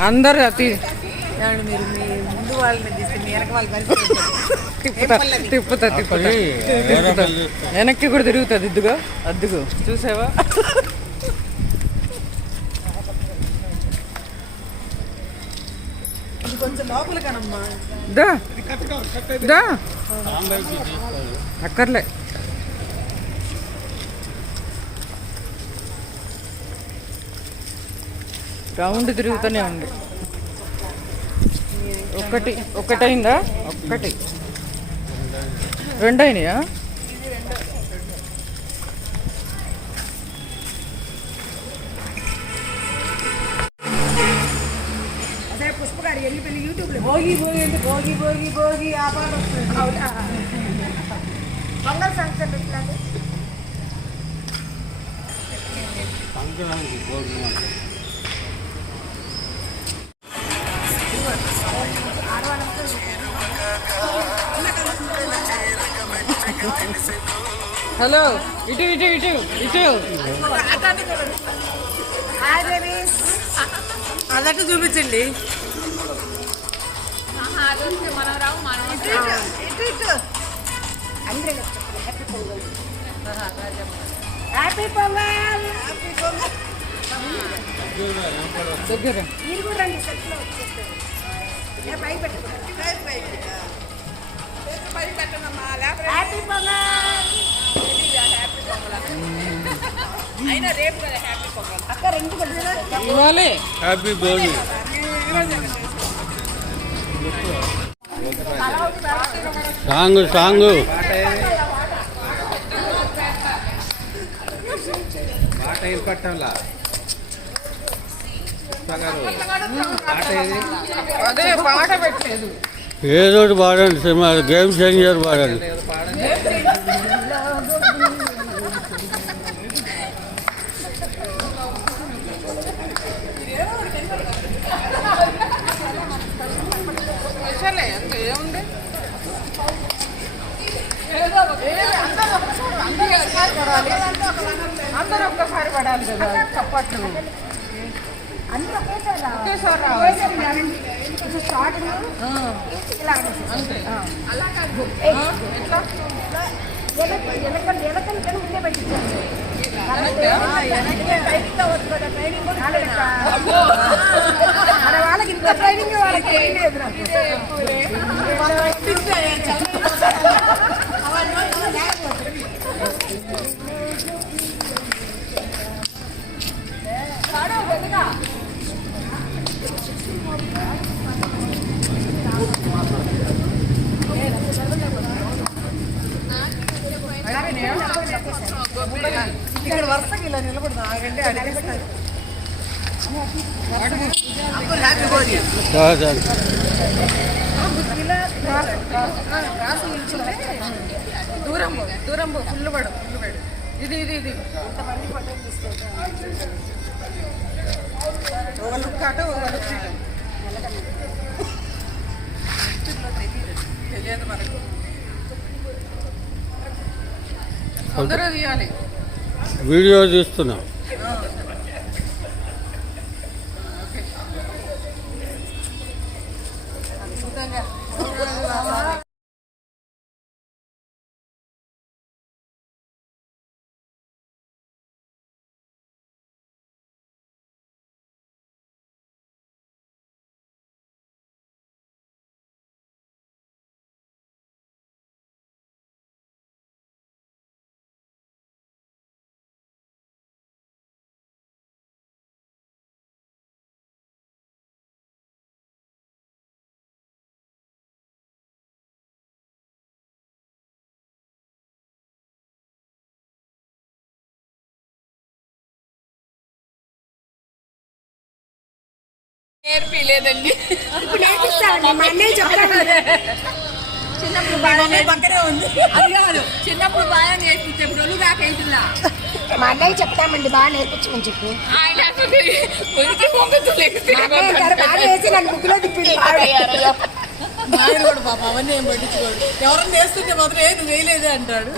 అందరు అతి మీరు మీ ముందు వాళ్ళని తీస్తే మీ వెనక వాళ్ళ తిప్పుతా వెనక్కి కూడా తిరుగుతుంది ఇద్దుగా అద్దుగు చూసావా కొంచెం లోపల కనమ్మా అక్కర్లే రౌండ్ తిరుగుతూనే ఉంది ఒకటైందా ఒక్కటి రెండు అయినాయా పుష్పగారు వెళ్ళి పెళ్ళి యూట్యూబ్లో భోగి భోగి భోగి భోగి భోగి ఆ పాట వస్తుంది మంగళ సంక్రాంతి ఎట్లాంటి హలో ఇటు ఇటు ఇటు ఇటు అదట్టు చూపించండి హ్యాపీ పొంగల్ దగ్గర మీరు కూడా రండి సెట్లో వచ్చేస్తారు పై పెట్టమ్మా హ్యాపీ పొంగల్ అయినా రేపు కదా హ్యాపీ పొంగల్ అక్క రెండు ఇవ్వాలి హ్యాపీ భోగి సాంగ్ సాంగ్ పాట ఏర్పట్టంలా అదే పాట పెట్టలేదు ఏదో ఒకటి పాడండి సినిమా గేమ్ చేంజర్ పాడండి ఏముంది అందరూ ఒక్కసారి పడాలి కదా చప్పట్లు ఒకేసారి రావాలి అంతే వాళ్ళకి ఇంత ట్రైనింగ్ వాళ్ళకి ఇక్కడ వరుసకి ఇలా నిలబడదు ఆగండి అడిగి దూరం ఫుల్ పడు ఇది ఇది ఇది ఒక లుక్ అటు ఒక లుక్ తెలియదు మనకు అందరూ తీయాలి వీడియో తీస్తున్నా నేర్పిలేదండి ఇప్పుడు నేర్పిస్తామండి మా అన్నయ్య చెప్తాను చిన్నప్పుడు బాగా పక్కనే ఉంది అది కాదు చిన్నప్పుడు బాగా నేర్పించే ఇప్పుడు ఒళ్ళు దాకా అవుతుందా మా అన్నయ్య చెప్తామండి బాగా నేర్పించమని చెప్పి బాగా వేసి నన్ను ముగ్గులో తిప్పింది ఆయన కూడా పాప అవన్నీ ఏం పట్టించుకోడు ఎవరైనా చేస్తుంటే మాత్రం నువ్వు వేయలేదే అంటాడు